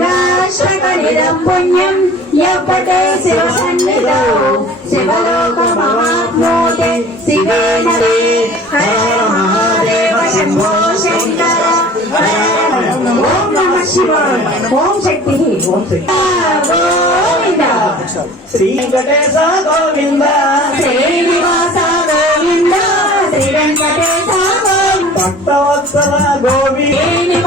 లింగాశ్వకనిదం పుణ్యం యబ్బటే శివ సన్నిధౌ శివలోకమవాప్నోతే శివేన మే హర మహాదేవ శంభో శంకర ఓం నమః శివాయ ఓం శక్తి ఓం శక్తి గోవింద శ్రీ వెంకటేశ గోవింద శ్రీ నివాస గోవింద శ్రీ వెంకటేశ ಭಕ್ತವತ್ಸಲ ಗೋವಿಂದ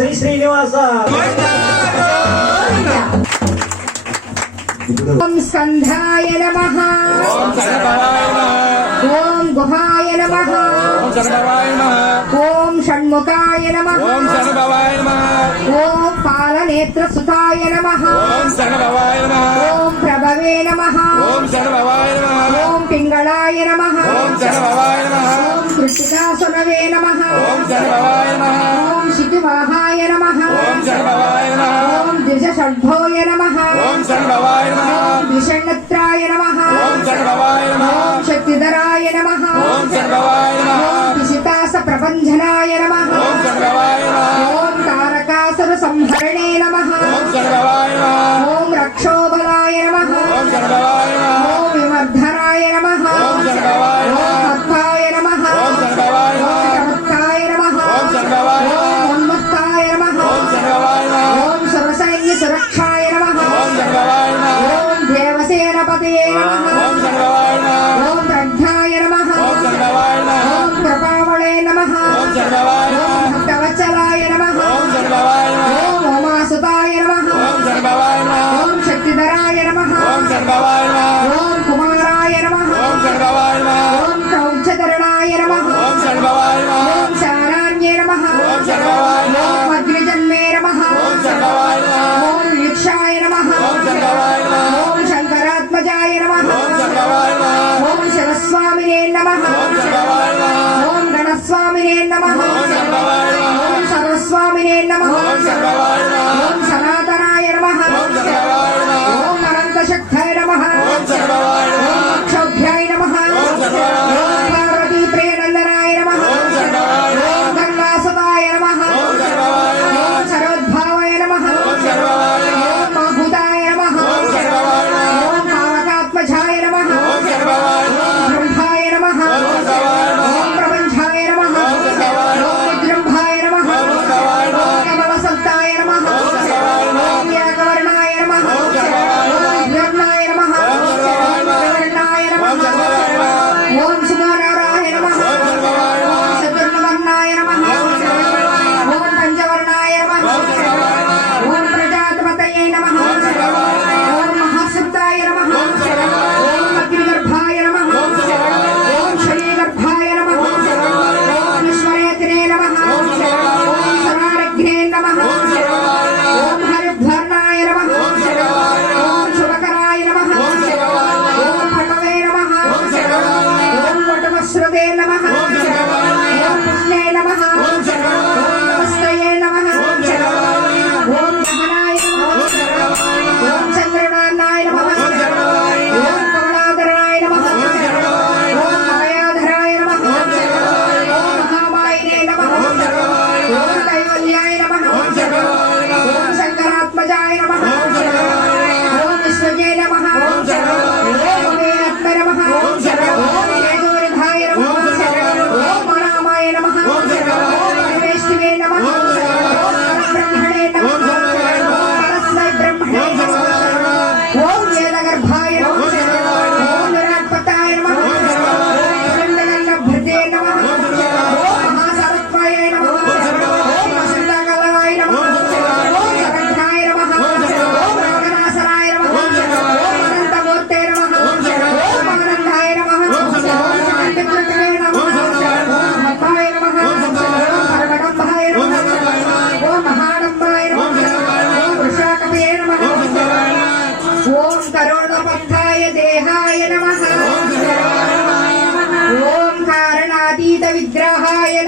శ్రీ శ్రీనివాస. ఓం సంధాయ నమ. ఓం గుహాయ నమ. ఓం షణ్ముఖాయ నమ. ఓం పాలనేత్ర సుతాయ నమ. ఓం ప్రభవే నమ. ఓం పింగళాయ నమ. శిఖాసురవే నమ ఓం శిఖివాహాయ నమ ఓం ద్విజ షడ్భోయ నమ ఓం విషణత్రాయ నమ ఓం శక్తిధరాయ నమ ఓం పిశితాస ప్రపంచనాయ నమ ఓం తారకాసుర నమ సురక్షాయ నమ ఓం దేవసేనపతయే నమ ఓం ప్రజ్ఞాయ నమ ఓం కృపావళే నమ ఓం భక్తవచ్చలాయ నమ శక్తిధరాయ నమ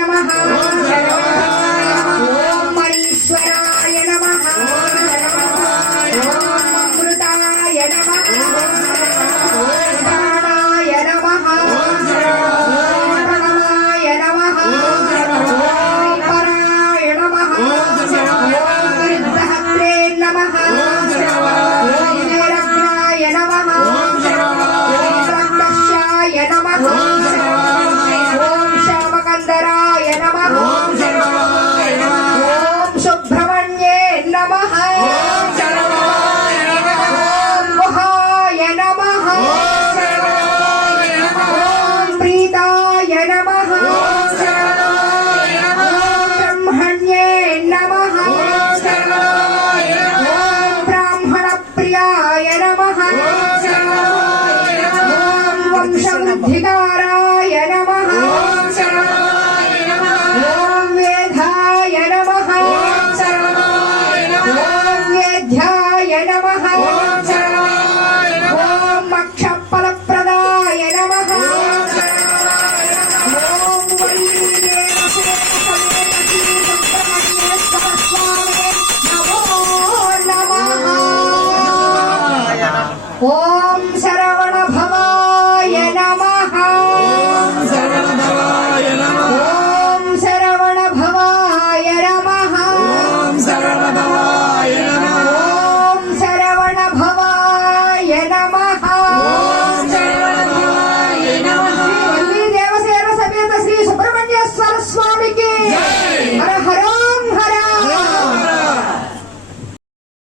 నమః ఓం శరవ